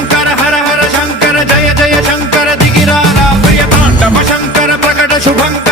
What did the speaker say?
Shankara హర హర Shankara జయ జయ Shankara దిగిరారా ప్రియ తాండవ Shankara ప్రకట శుభంకర